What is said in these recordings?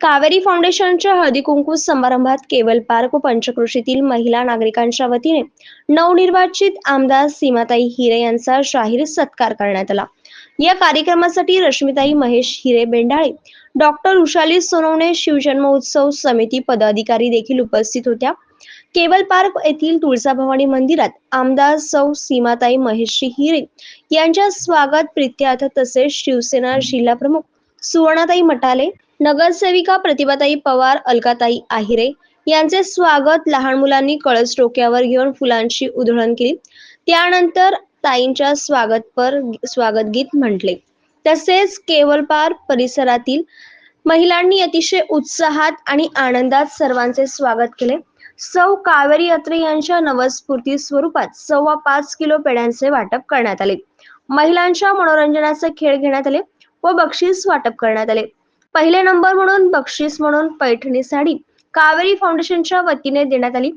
कावेरी फाउंडेशनच्या हळदी कुंकू समारंभात केवल पार्क व पंचकृषीतील महिला नागरिकांच्या वतीने नवनिर्वाचित आमदार सीमाताई हिरे यांचा शाहीर सत्कार करण्यात आला. या कार्यक्रमासाठी रश्मिताई महेश हिरे बेंडाळे डॉक्टर उषाली सोनवणे शिवजन्म उत्सव समिती पदाधिकारी देखील उपस्थित होत्या. केवल पार्क येथील तुळजाभवानी मंदिरात आमदार सौ सीमाताई महेश हिरे यांच्या स्वागत प्रित्यार्थ तसेच शिवसेना जिल्हा प्रमुख सुवर्णाताई मटाले नगरसेविका प्रतिभाताई पवार अलकाताई आहिरे यांचे स्वागत लहान मुलांनी कळस डोक्यावर घेऊन फुलांची उधळण केली. त्यानंतर ताईंच्या स्वागतपर स्वागत गीत म्हटले. तसेच केवलपार परिसरातील महिलांनी अतिशय उत्साहात आणि आनंदात सर्वांचे स्वागत केले. सौ कावेरी अत्रे यांच्या नवस्फूर्ती स्वरूपात सव्वा पाच किलो पेढ्यांचे वाटप करण्यात आले. महिलांच्या मनोरंजनाचे खेळ घेण्यात आले व बक्षीस वाटप करण्यात आले. पहिले नंबर म्हणून बक्षीस म्हणून पैठणी साडी कावेरी फाउंडेशनच्या वतीने देण्यात आली.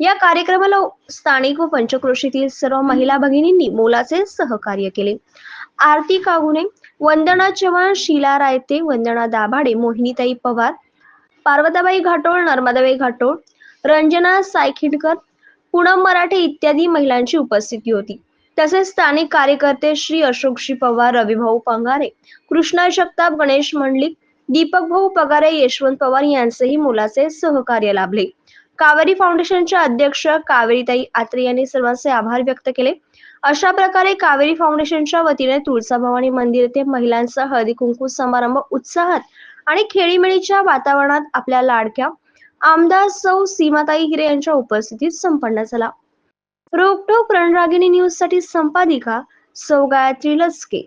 या कार्यक्रमाला स्थानिक व पंचक्रोशीतील सर्व महिला भगिनींनी मोलाचे सहकार्य केले. आरती कागुने वंदना चव्हाण शीला रायते वंदना दाभाडे मोहिनीताई पवार पार्वताबाई घाटोळ नर्मदाबाई घाटोळ रंजना सायखिडकर पूनम मराठे इत्यादी महिलांची उपस्थिती होती. तसेच स्थानिक कार्यकर्ते श्री अशोकशी पवार रविभाऊ पंगारे कृष्णा जगताप गणेश मंडलिक दीपक भाऊ पगारे यशवंत पवार यांचेही मुलाचे सहकार्य लाभले. कावेरी फाउंडेशनच्या अध्यक्ष कावेरीताई आत्रे यांनी सर्वांचे आभार व्यक्त केले. अशा प्रकारे कावेरी फाउंडेशनच्या वतीने तुळजाभवानी मंदिर येथे महिलांचा हळदी कुंकू समारंभ उत्साहात आणि खेळीमेळीच्या वातावरणात आपल्या लाडक्या आमदार सौ सीमाताई हिरे यांच्या उपस्थितीत संपन्न झाला. रोकटोक रणरागिणी न्यूजसाठी संपादिका सौ गायत्री लचके.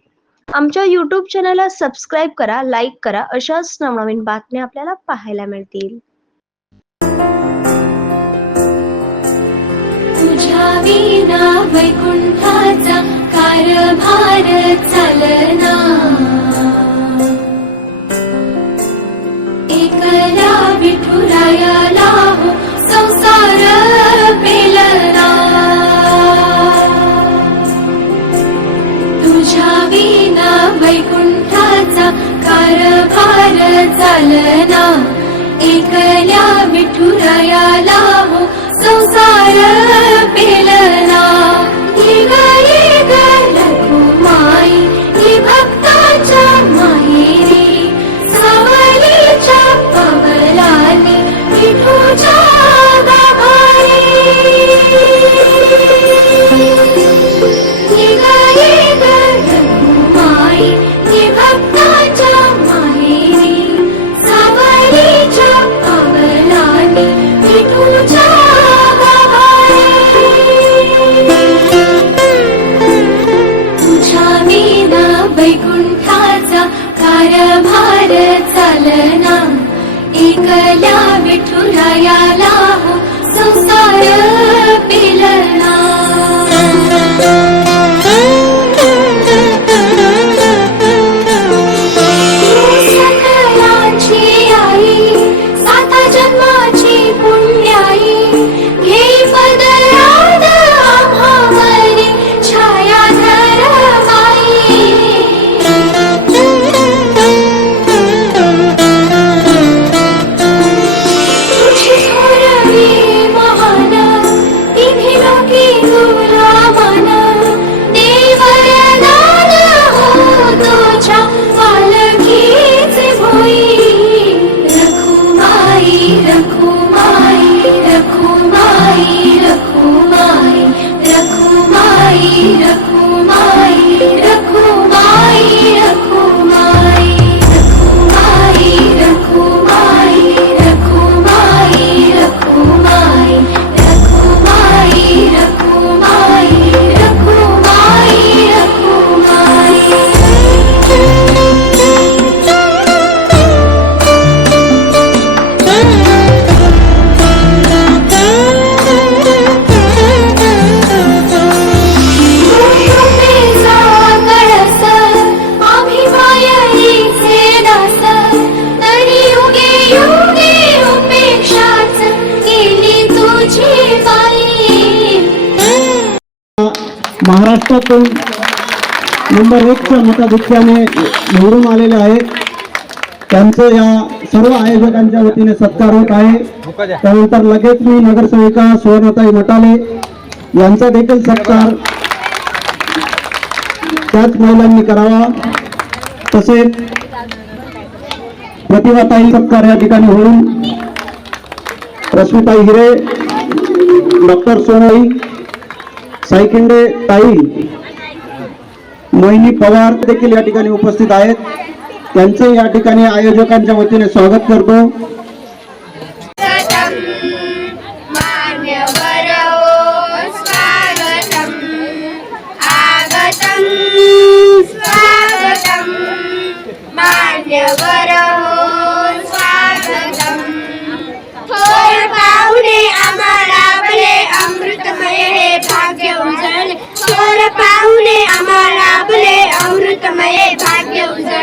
आमच्या युट्यूब चॅनलला सबस्क्राईब करा लाईक करा. अशाच नवनवीन बातम्या आपल्याला पाहायला मिळतील. तुझ्या विना वैकुंठाचा कारभार चाल चालना. एकल्या विठुरायाला हो भार इङ्ग महाराष्ट्रातून नंबर एकच्या मताधिक्याने निवडून आलेले आहेत. त्यांचं या सर्व आयोजकांच्या वतीने सत्कार होत आहे. त्यानंतर लगेच मी नगरसेविका सुवर्णताई मटाले यांचा देखील सत्कार. त्याच महिलांनी करावा. तसेच प्रतिभाताई सत्कार या ठिकाणी होईल. रश्मिताई हिरे डॉक्टर सोनाई साईखिंडे ताई मोहिनी पवार देखील या ठिकाणी उपस्थित आहेत. त्यांचे या ठिकाणी आयोजकांच्या वतीने स्वागत करतो. मान्यवरो. अमृतमय भाग्य उज